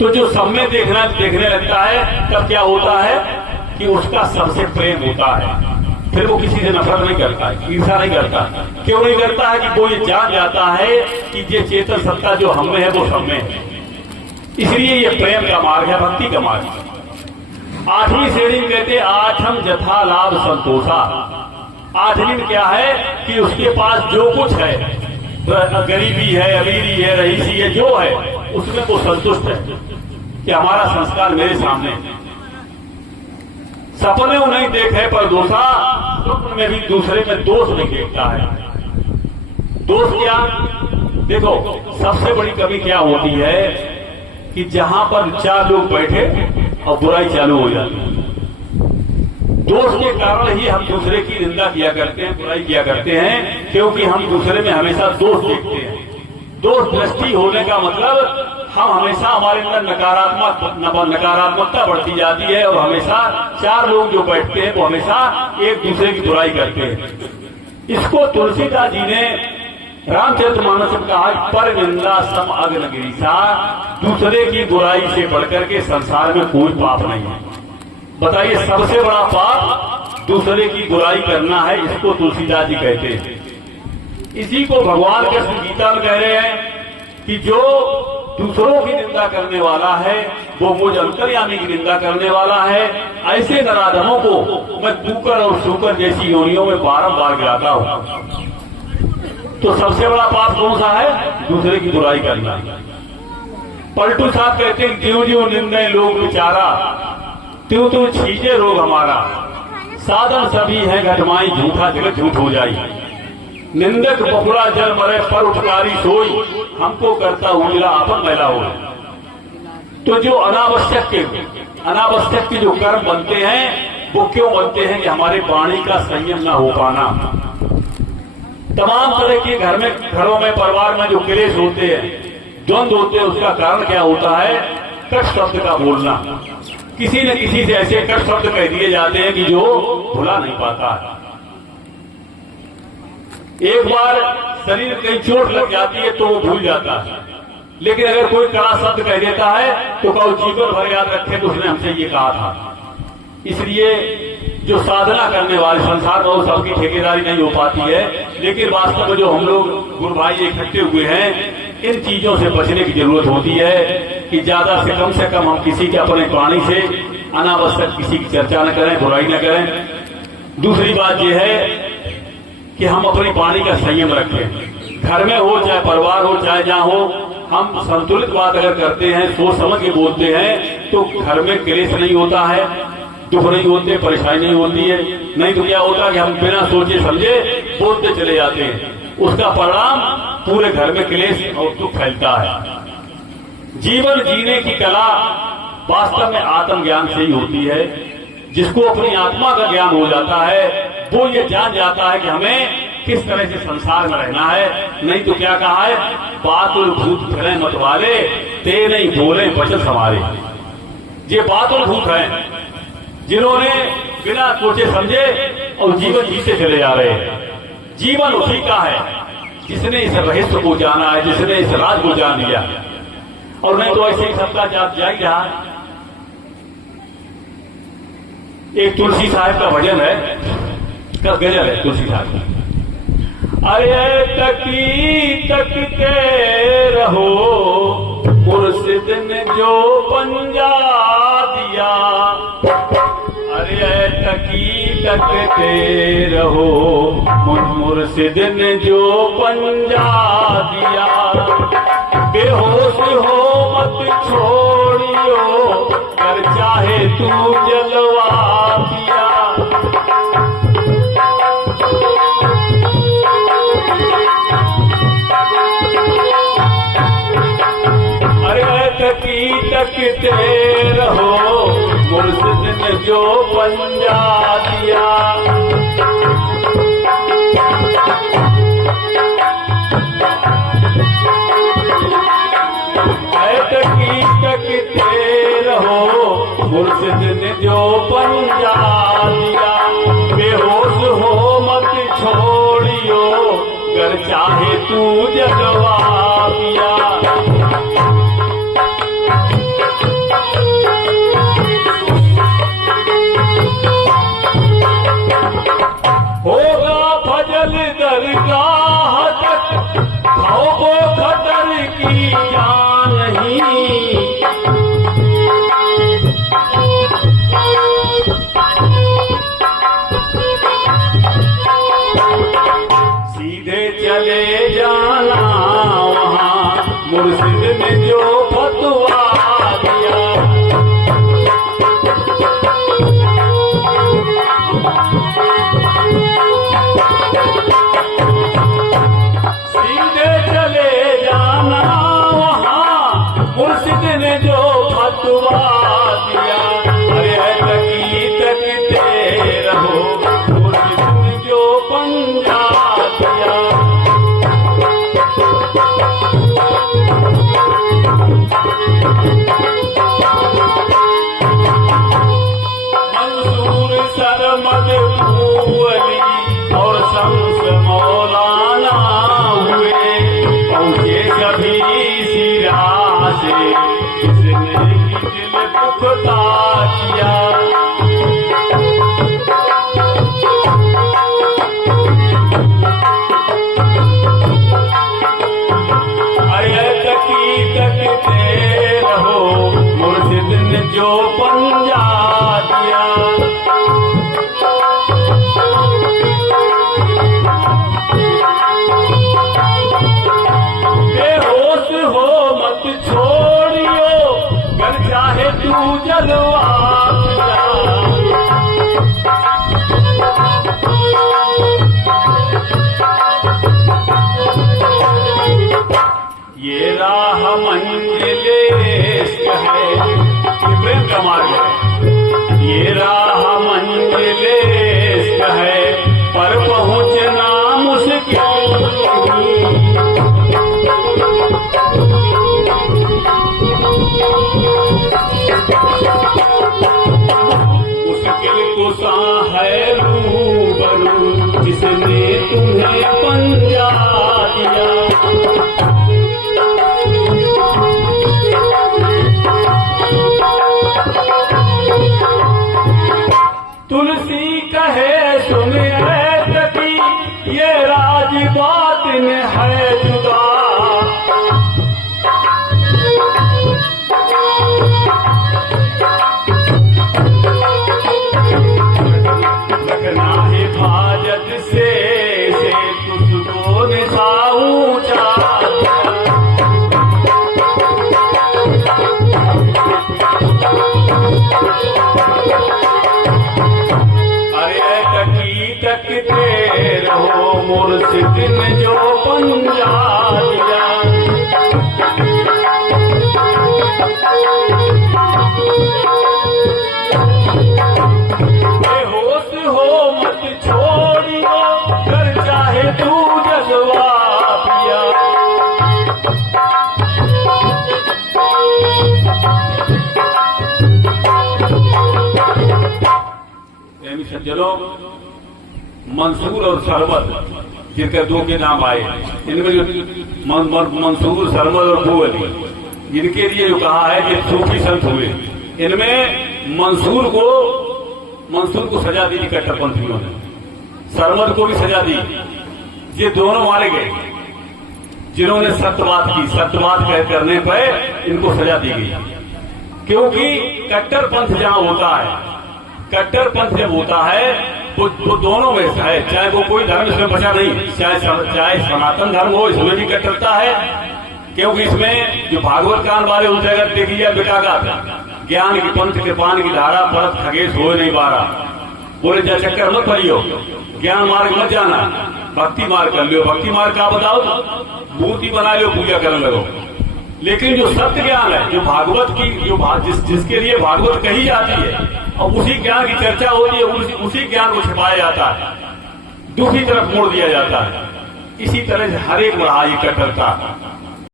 तो जो सब में देखने लगता है तब क्या होता है कि उसका सबसे प्रेम होता है, फिर वो किसी से नफरत नहीं करता है, ईर्ष्या नहीं करता। क्यों नहीं करता है कि वो ये जान जाता है कि ये चेतन सत्ता जो हम में है वो सब में है। इसलिए ये प्रेम का मार्ग है, भक्ति का मार्ग है। 8वीं श्रेणी में कहते आठम जथा लाभ संतोषा। 8वीं में क्या है कि उसके पास जो कुछ है, गरीबी है, अमीरी है, रईसी है, जो है उसमें वो संतुष्ट है कि हमारा संस्कार मेरे सामने। सपने नहीं देखे पर दोषा, स्वप्न में भी दूसरे में दोष नहीं देखता है। दोष क्या? देखो सबसे बड़ी कमी क्या होती है कि जहां पर 4 लोग बैठे और बुराई चालू हो जाती है। दोष के कारण ही हम दूसरे की निंदा किया करते हैं, बुराई किया करते हैं, क्योंकि हम दूसरे में हमेशा दोष देखते हैं। दोष दृष्टि होने का मतलब हम हमेशा हमारे अंदर नकारात्मकता बढ़ती जाती है और हमेशा 4 लोग जो बैठते हैं वो हमेशा एक दूसरे की बुराई करते हैं। इसको तुलसीदास जी ने रामचरितमानस में कहा, पर निंदा सम अग्न गिरीसा। दूसरे की बुराई से बढ़कर के संसार में कोई पाप नहीं है। बताइए सबसे बड़ा पाप दूसरे की बुराई करना है, इसको तुलसीदास जी कहते हैं। इसी को भगवान कृष्ण गीता में कह रहे हैं कि जो दूसरों की निंदा करने वाला है वो मुझ अंतर्यामी की निंदा करने वाला है। ऐसे नराधमों को मैं कुकर और सूकर जैसी योनियों में बारंबार गिराता हूं। तो सबसे बड़ा पाप कौन सा है? दूसरे की बुराई करना। पलटू साहब कहते हैं, त्यों ज्यों निर्णय लोग विचारा, त्यों त्यों छीजे रोग हमारा। साधन सभी है घटमाई, झूठा जगत झूठ हो जाई। निंदक बकुड़ा जल मरे पर उपकारी सोई, हमको करता उजला अपन मैला हो। तो जो अनावश्यक के जो कर्म बनते हैं वो क्यों बनते हैं कि हमारे वाणी का संयम न हो पाना। तमाम तरह के घरों में परिवार में जो क्लेश होते हैं, द्वंद्व होते हैं, उसका कारण क्या होता है? कट शब्द का बोलना। किसी न किसी से ऐसे कट शब्द कह दिए जाते हैं कि जो भुला नहीं पाता है। एक बार शरीर कहीं चोट लग जाती है तो वो भूल जाता है, लेकिन अगर कोई कड़ा शब्द कह देता है तो कहो जीवन भर याद रखे तो उसने हमसे ये कहा था। इसलिए जो साधना करने वाले संसार में सबकी ठेकेदारी नहीं हो पाती है, लेकिन वास्तव में जो हम लोग गुरु भाई इकट्ठे हुए हैं, इन चीजों से बचने की जरूरत होती है कि ज्यादा से कम हम किसी के अपने वाणी से अनावश्यक किसी की चर्चा न करें, बुराई न करें। दूसरी बात यह है कि हम अपनी वाणी का संयम रखें। घर में हो चाहे परिवार हो चाहे जहां हो, हम संतुलित बात अगर करते हैं, सोच समझ के बोलते हैं तो घर में क्लेश नहीं होता है, दुख नहीं होते, परेशानी नहीं होती है। नहीं तो क्या होता है कि हम बिना सोचे समझे बोलते चले जाते हैं, उसका परिणाम पूरे घर में क्लेश और दुख फैलता है। जीवन जीने की कला वास्तव में आत्मज्ञान से ही होती है। जिसको अपनी आत्मा का ज्ञान हो जाता है वो ये जान जाता है कि हमें किस तरह से संसार में रहना है। नहीं तो क्या कहा है, बातुल भूत फिरे मत वाले, ते नहीं बोले वचन हमारे। ये बातुल भूत हैं जिन्होंने बिना सोचे समझे और जीवन जीते चले जा रहे हैं। जीवन उसी का है जिसने इस रहस्य को जाना है, जिसने इस राज को जान लिया, और नहीं तो ऐसे ही सबका जा ही रहा। एक तुलसी साहब का भजन है, का गजल है तुलसी साहब का। अरे तकी तकते रहो मुर्शिद ने जो पंजा दिया। अरे तकी तकते रहो मुर्शिद ने जो पंजा दिया। बेहोश हो मत छोड़ियो, कर चाहे तू जलवा दिया। तकी तकते रहो मुर्शिद ने जो पंजा दिया। तकी तकते रहो मुर्शिद ने जो पंजा दिया। बेहोश हो मत छोड़ियो, कर चाहे तू जलवा दिया। मुर्शिद ने जो फतवा दिया, अरे तकी तकते रहो, मुर्शिद ने जो पंजा दिया। मंसूर सरमद भूवली और शम्स मौलाना हुए, पहुंचे कभी सिरा से, किसने ही दिल पुख्ता किया। अरे तकी तकते रहो, मुर्शिद ने जो पंजा दिया। बेहोश हो मत छोड़ियो, कर चाहे तू जलवा पिला। ये राह मंजिले है, ये प्रेम का मार्ग है। ये राह मंजिले है, पर पहुंचना मुश्किल। मुश्किल कुसा है रूबरू, जिसने तुम्हें पंजा दिया। तुलसी कहे सुन तकी, ये राज बातिन है जुदा। रखना हिफाजत से तुझको निशा ऊंचा। तकते रहो, मुर्शिद ने जो पंजा दिया। बेहोश हो मत छोड़ियो, कर चाहे तू जलवा पिया। चलो, मंसूर और सरमद जिनके दो के नाम आए, इनमें जो मंसूर सरमद और भूवली, जिनके लिए जो कहा है कि सूफी संत हुए, इनमें मंसूर को सजा दी कट्टरपंथियों ने, सरमद को भी सजा दी। ये दोनों मारे गए जिन्होंने सत्यवाद की, सत्यवाद करने पर इनको सजा दी गई। क्योंकि कट्टरपंथ जहां होता है, कट्टरपंथ जब होता है वो दोनों में है, चाहे वो कोई धर्म इसमें बचा नहीं, चाहे सनातन धर्म हो, इसमें भी कट्टरता है। क्योंकि इसमें जो भागवत कान वाले उस जगह देखी जाए बेटाघात, ज्ञान की पंथ के पान की धारा परत खगेश हो नहीं पा रहा। बोले जा चक्कर मत भरियो, ज्ञान मार्ग मत जाना, भक्ति मार्ग कर लो। भक्ति मार्ग का बताओ, मूर्ति बना लो, पूजा करने लगो। लेकिन जो सत्य ज्ञान है, जो भागवत की जिसके लिए भागवत कही जाती है, और उसी ज्ञान की चर्चा होती है, उसी ज्ञान को छिपाया जाता है, दूसरी तरफ मोड़ दिया जाता है। इसी तरह से हर एक बढ़ा ये कट्टरता